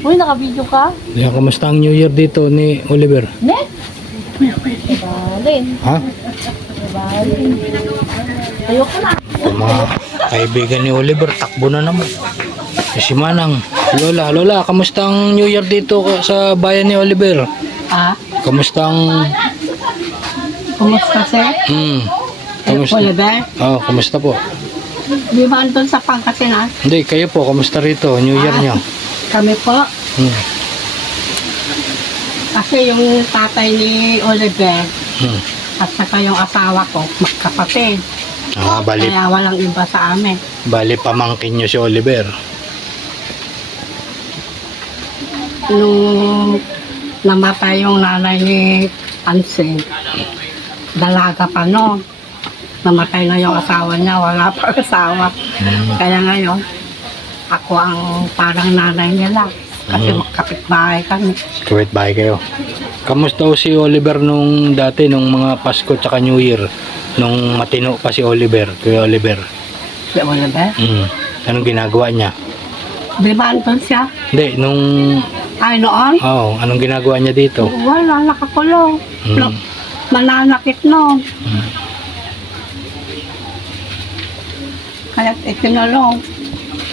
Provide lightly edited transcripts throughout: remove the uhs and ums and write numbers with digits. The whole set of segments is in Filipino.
Uy, naka-video ka? Yan, kamusta ang New Year dito ni Oliver? Ne? Balin. Ha? Balin. Ayoko na. Yung mga kaibigan ni Oliver, takbo na naman. Si Manang, Lola, kamusta ang New Year dito sa bayan ni Oliver? Ah? Kamusta ang... Kumusta, sir? Kamusta? Oliver? Kamusta po? Di ba andun sa Pangasinan? Hindi, kayo po, kamusta rito, New Year niyo? Kami po. Kasi yung tatay ni Oliver at saka yung asawa ko, magkapatid. Bali Kaya walang iba sa amin. pamangkin niyo si Oliver. Nung namatay yung nanay ni Ansin, dalaga pa noon. Namatay na yung asawa niya, wala pa asawa. Kaya ngayon, ako ang parang nanay nila. Kasi magkapit-bahay kami. Kuwait bahay kayo. Kamusta ho si Oliver nung dati, nung mga Pasko tsaka New Year? Nung matino pa si Oliver, Kuya Oliver. Si Oliver? Anong ginagawa niya? Di ba andun siya? Hindi, nung... Ay, noon? anong ginagawa niya dito? Wala, nakakulong. Mananakit noon. Kaya itinulong.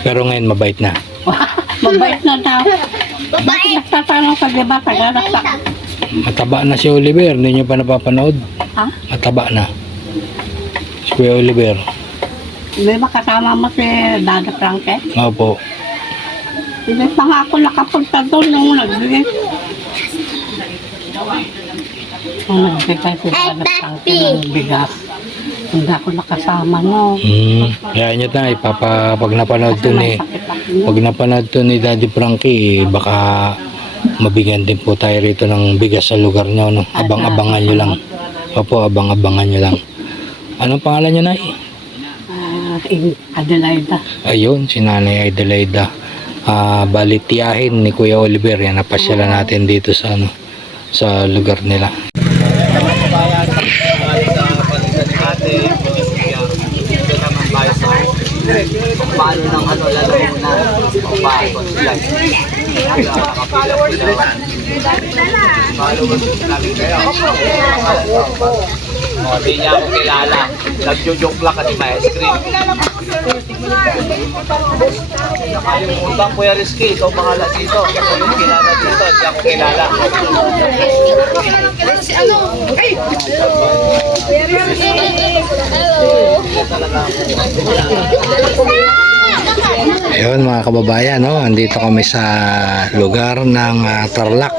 Pero ngayon mabait na. Mabait na daw. Bakit nagtatanong sa diba? Tagalasa. Mataba na si Oliver, hindi niyo pa napapanood. Ha? Mataba na. Si Kuya Oliver. Di ba kasama mo si Dada Franke? Opo. Hindi pa nga ako nakapunta doon nung nagbigay. Nung nagbigay si Dada Franke ng bigas. Hindi ako nakasama no. Kaya niyo tayo, pag napanood to ni... Pag napanood to ni Daddy Frankie, baka mabigyan din po tayo rito ng bigas sa lugar nyo. No? Abang-abangan nyo lang. Opo, abang-abangan nyo lang. Anong pangalan nyo, Nay? Adelaida. Ayun, si Nanay Adelaida. Balitiyahin ni Kuya Oliver. Yan, napasyalan natin dito sa, sa lugar nila. Paano ng ano, lalo na paano sila. Hindi niya ako kilala. Nagjo-joke lang kasi may ice cream. Nakalimutan Kuya Rizky, ikaw pangalan dito. Ikaw yung kilala dito, hindi ako kilala. Ayun mga kababayan, no? Andito kami sa lugar ng Tarlac.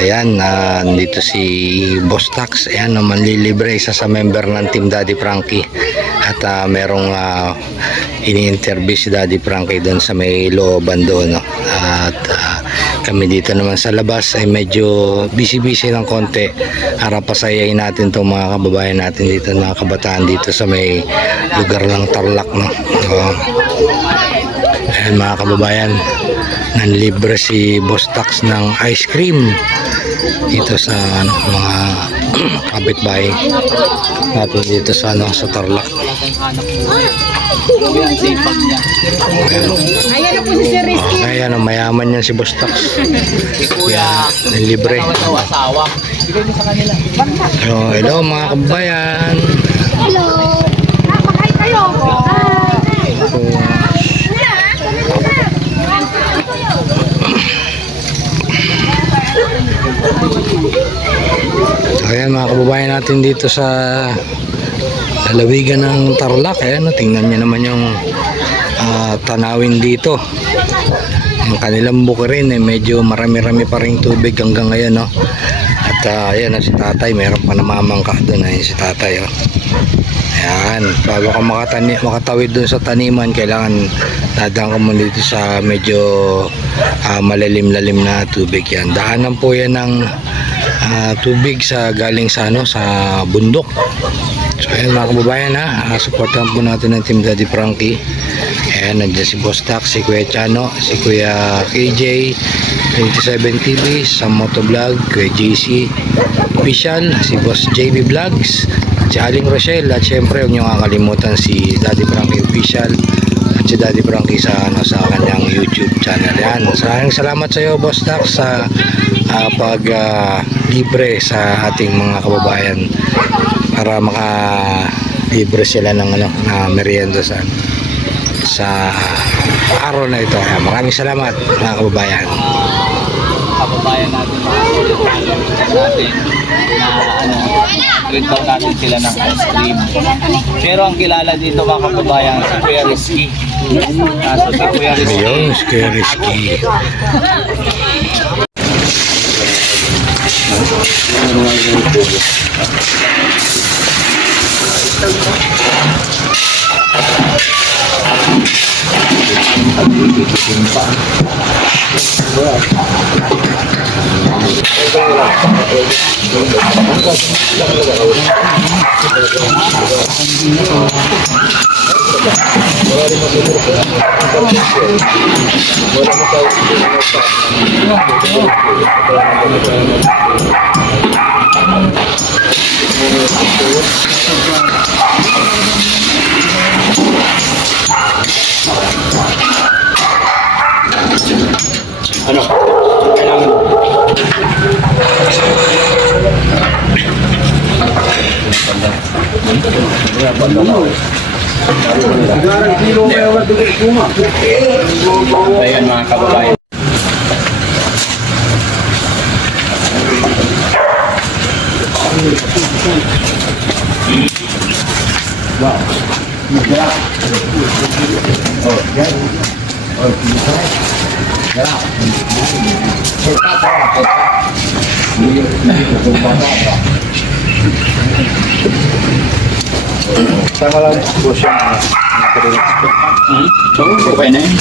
Ayan, nandito si Boss Tax. Ayan, no, manlilibre, isa sa member ng Team Daddy Frankie. At merong ini-interview si Daddy Frankie doon sa may looban doon. No? At kami dito naman sa labas ay medyo busy-busy ng konti. Pasayahin natin itong mga kababayan natin dito, mga kabataan dito sa may lugar ng Tarlac. No? Ayan mga kababayan, nanlibre si Boss Tax ng ice cream dito sa mga kapitbahay natin dito sa sa Tarlac. Ayan na po si Sir Rizky. Ayan, mayaman yan si Boss Tax. Kuya, nanlibre. asawa. Bigay mo sa kanila. Hello mga kababayan. Hello. Napakay kayo. Ayan mga kababayan natin dito sa lalawigan ng Tarlac. Ayan, tingnan nyo naman yung tanawin dito. Ang kanilang bukirin medyo marami-rami pa rin tubig hanggang ngayon. No? At ayan, si tatay, meron pa namamangka doon. Ayan si tatay. Ayan, bago ka makatawid doon sa taniman, kailangan dadaan ka muna dito sa medyo malalim-lalim na tubig. Yan, daanan po yan ng tubig sa galing sa sa bundok. So ayan mga kababayan, supportan po natin ng Team Daddy Frankie. Ayan, nandiyan si Boss Tax, si Kuya Chano, si Kuya KJ 27 TV, sa Motovlog, Kuya JC Official, si Boss JB Vlogs, si Aling Rochelle, at syempre huwag nyo kakalimutan si Daddy Frankie Official, at si Daddy Frankie sa sa kanyang YouTube channel. Yan. Maraming salamat sa iyo, Boss Dax, sa pag libre sa ating mga kababayan para libre sila ng na merienda sa araw na ito. Ayan, maraming salamat mga kababayan. Kababayan natin, mga solid followers natin na treat daw natin sila ng ice cream. Pero ang kilala dito mga kababayan, si Kuya Rizky. So si Kuya Rizky, Ayun, scary ski. ayan mga kababayan. Sama lang po siya. Okay na yun.